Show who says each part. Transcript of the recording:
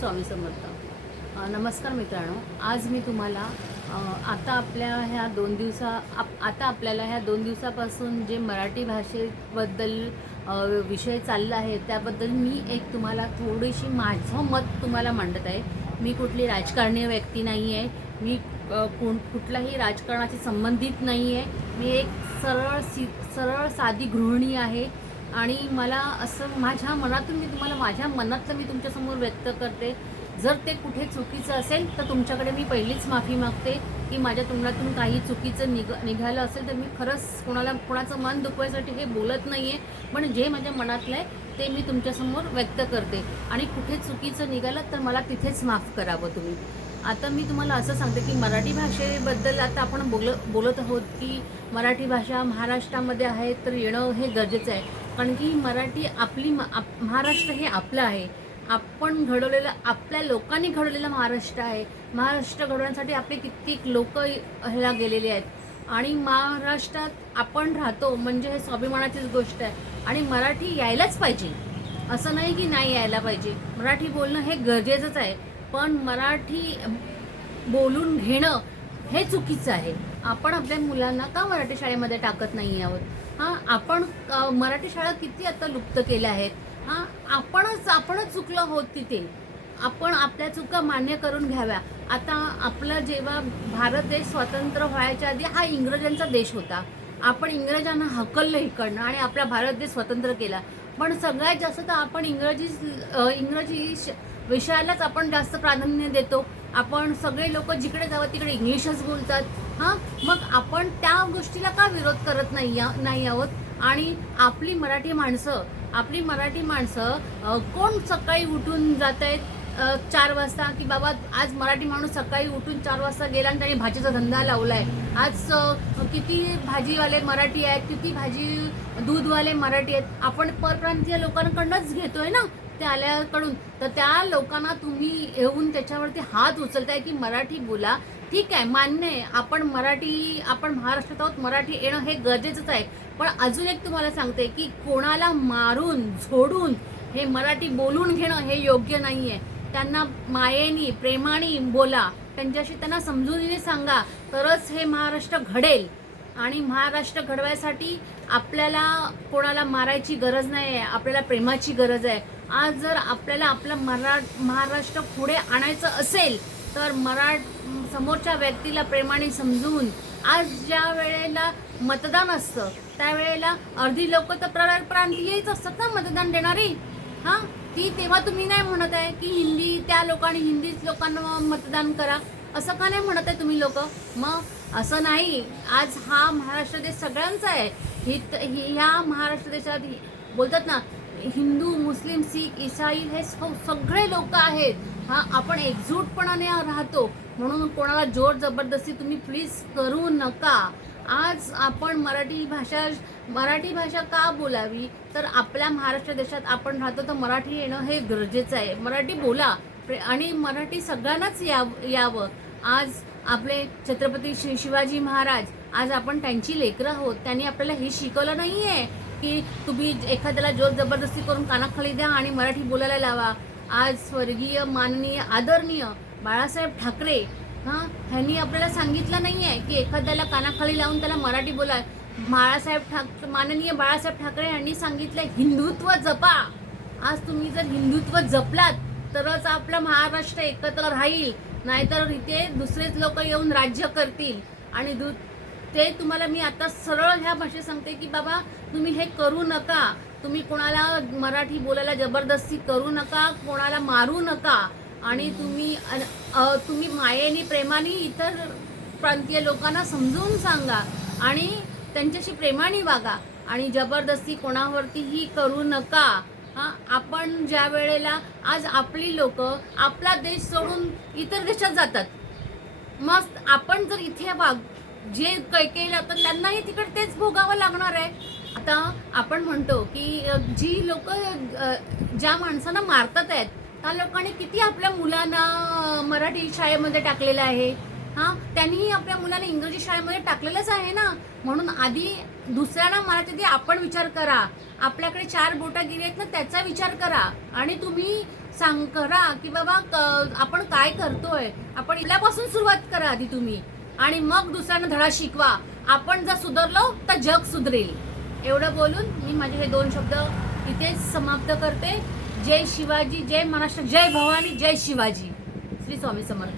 Speaker 1: स्वामी समर्थ. नमस्कार मित्रांनो. आज मी तुम्हाला आता आपल्या ह्या दोन दिवसा आप आता आपल्याला ह्या दोन दिवसापासून जे मराठी भाषेबद्दल विषय चालला आहे त्याबद्दल मी एक तुम्हाला थोडीशी माझं मत तुम्हाला मांडत आहे. मी कुठली राजकारणीय व्यक्ती नाही आहे. मी कोण कुठलाही राजकारणाशी संबंधित नाही आहे. मी एक सरळ सी सरळ साधी गृहिणी आहे. आणि मला असं माझ्या मनातून मी तुम्हाला माझ्या मनातलं मी तुमच्यासमोर व्यक्त करते. जर ते कुठे चुकीचं असेल तर तुमच्याकडे मी पहिलीच माफी मागते की माझ्या तोंडातून काही चुकीचं निघ निघालं असेल तर मी खरंच कोणाला कोणाचं मन दुखवायसाठी हे बोलत नाही आहे पण जे माझ्या मनातलं आहे ते मी तुमच्यासमोर व्यक्त करते. आणि कुठे चुकीचं निघालं तर मला तिथेच माफ करावं तुम्ही. आता मी तुम्हाला असं सांगते की मराठी भाषेबद्दल आता आपण बोल बोलत आहोत की मराठी भाषा महाराष्ट्रामध्ये आहे तर येणं हे गरजेचं आहे. कारण की मराठी आपली म- आप- महाराष्ट्र हे आपलं आहे. आपण घडवलेलं आपल्या लोकांनी घडवलेलं महाराष्ट्र आहे. महाराष्ट्र घडवण्यासाठी आपले कित्येक लोक ह्याला गेलेले आहेत. आणि महाराष्ट्रात आपण राहतो म्हणजे हे स्वाभिमानाचीच गोष्ट आहे. आणि मराठी यायलाच पाहिजे. असं नाही की नाही यायला पाहिजे. मराठी बोलणं हे गरजेचंच आहे. पण मराठी बोलून घेणं हे चुकीचं आहे. आपण आपल्या मुलांना का मराठी शाळेमध्ये टाकत नाही आहोत? हां आपण मराठी शाळा किती आता लुप्त केल्या आहेत? हां आपणच आपणच चुकलो आहोत तिथे. आपण आपल्या चुका मान्य करून घ्याव्या. आता आपला जेव्हा भारत देश स्वतंत्र व्हायच्या आधी हा इंग्रजांचा देश होता. आपण इंग्रजांना हकललं इकडनं आणि आपला भारत देश स्वतंत्र केला. पण सगळ्यात जास्त तर आपण इंग्रजी इंग्रजी श- विषयालाच आपण जास्त प्राधान्य देतो. आपण सगळे लोक जिकडे जावं तिकडे इंग्लिशच बोलतात. हां? मग आपण त्या गोष्टीला का विरोध करत नाही या नाही आहोत? आणि आपली मराठी माणसं आपली मराठी माणसं कोण सकाळी उठून जात आहेत चार वाजता? की बाबा आज मराठी माणूस सकाळी उठून चार वाजता गेला आणि त्याने भाजीचा धंदा लावला आहे आज किती भाजीवाले मराठी आहेत किती भाजी दूधवाले मराठी आहेत. आपण परप्रांतीय लोकांकडनंच घेतोय ना? ते आल्याकडून तर त्या लोकांना तुम्ही येऊन त्याच्यावरती हात उचलताय की मराठी बोला. ठीक आहे मान्य आहे आपण मराठी आपण महाराष्ट्रात आहोत मराठी येणं हे गरजेचंच आहे. पण अजून एक तुम्हाला सांगते की कोणाला मारून झोडून हे मराठी बोलून घेणं हे योग्य नाही आहे त्यांना मायेनी प्रेमाने बोला. त्यांच्याशी त्यांना समजुनीने सांगा. तरच हे महाराष्ट्र घडेल. आणि महाराष्ट्र घडवायसाठी आपल्याला कोणाला मारायची गरज नाही आहे आपल्याला प्रेमाची गरज आहे. आज जर आपल्याला आपलं मरा महाराष्ट्र पुढे आणायचं असेल तर मरा समोरच्या व्यक्तीला प्रेमाने समजून आज ज्या वेळेला मतदान असतं त्यावेळेला अर्धी लोक तर प्र प्रांतीयच असतात ना मतदान देणारी? हां? ती तेव्हा तुम्ही नाही म्हणत आहे की हिंदी त्या लोकांनी हिंदीच लोकांना मतदान करा. असं का नाही म्हणत आहे तुम्ही लोक? मग असं नाही. आज हा महाराष्ट्र देश सगळ्यांचा आहे. ही ही- ह्या महाराष्ट्र देशात बोलतात ना हिंदू मुस्लिम सिख इसाई हे सगळे लोक आहेत. हा आपण एकजूटपणाने राहतो. म्हणून कोणाला जोर जबरदस्ती तुम्ही प्लीज करू नका. आज आपण मराठी भाषा मराठी भाषा का बोलावी? तर आपल्या महाराष्ट्र देशात आपण राहतो तर मराठी येणं हे गरजेचं आहे. मराठी बोला. आणि मराठी सगळ्यांनाच याव यावं. आज आपले छत्रपती शि शिवाजी महाराज आज आपण त्यांची लेकरं आहोत. त्यांनी आपल्याला हे शिकवलं नाही आहे की तुम्ही एखाद्याला जोर जबरदस्ती करून कानाखाली द्या आणि मराठी बोलायला लावा. आज स्वर्गीय माननीय आदरणीय बाळासाहेब ठाकरे हां ह्यांनी आपल्याला सांगितलं नाही आहे की एखाद्याला कानाखाली लावून त्याला मराठी बोला. बाळासाहेब ठाक माननीय बाळासाहेब ठाकरे यांनी सांगितलं हिंदुत्व जपा. आज तुम्ही जर हिंदुत्व जपलात तरच आपलं महाराष्ट्र एकत्र राहील. नाहीतर इथे दुसरेच लोक येऊन राज्य करतील. आणि दु ते तुम्हाला मी आता सरळ ह्या भाषेत सांगते की बाबा तुम्ही हे करू नका. तुम्ही कोणाला मराठी बोलायला जबरदस्ती करू नका कोणाला मारू नका. आणि तुम्ही अन- तुम्ही मायेने प्रेमाने इतर प्रांतीय लोकांना समजून सांगा आणि त्यांच्याशी प्रेमाने वागा. आणि जबरदस्ती कोणावरतीही करू नका. हा आपण ज्या वेळेला आज आपली लोक आपला देश सोडून इतर देशात जातात. मग आपण जर इथे वाग जे काही केलं तर त्यांनाही तिकडे तेच भोगावं लागणार आहे. आता आपण म्हणतो की जी लोक ज्या माणसांना मारतात आहेत त्या लोकांनी किती आपल्या मुलांना मराठी शाळेमध्ये टाकलेलं आहे. हां त्यांनीही आपल्या मुलांना इंग्रजी शाळेमध्ये टाकलेलंच आहे ना. म्हणून आधी दुसऱ्यांना मराठी आधी आपण विचार करा. आपल्याकडे चार बोटा गिरी आहेत ना त्याचा विचार करा. आणि तुम्ही सांग करा की बाबा क- आपण काय करतोय? आपण इथल्यापासून सुरुवात करा आधी तुम्ही. आणि मग दुसऱ्यांना धडा शिकवा. आपण जर सुधारलो तर जग सुधरेल. एवढं बोलून मी माझे हे दोन शब्द इथेच समाप्त करते. जय शिवाजी जय महाराष्ट्र जय भवानी जय शिवाजी. श्री स्वामी समर्थ.